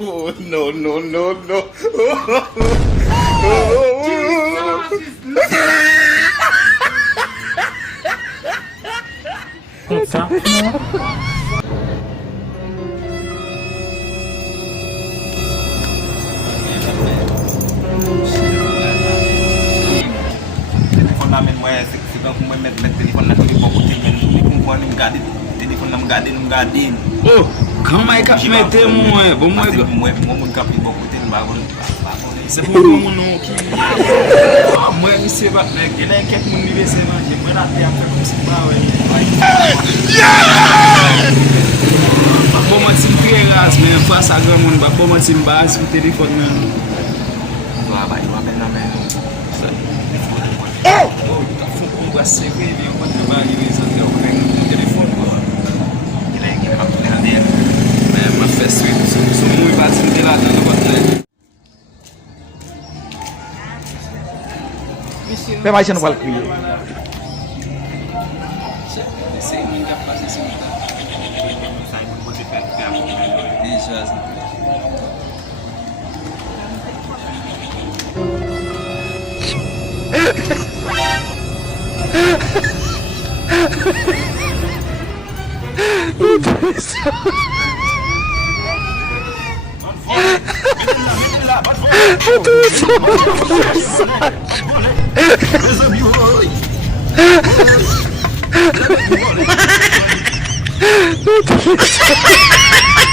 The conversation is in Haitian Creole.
Oh, no, no, no, no. What's up? Telepon namin mo sigaw kung may telepon na kami bokutin men kung kuan ning gade telepon nam gade Oh, kamay ka mete mo bomo mo mun kapi bokutin bagon se bomo no ki mo ni se ba ne gene ket mun ni se manje mo na te after comme si ba bomo tim creas men face à grand monde ba bomo tim base sur téléphone men wa ba yo ben na men oh ta fou on va serrer bien on va ba ni ça te au téléphone gene ka na dia mais ma fait suite so muy ba tim de lá dans le boîte Pe mais no palco. c'est une capacité sai mun bote pe déjà Não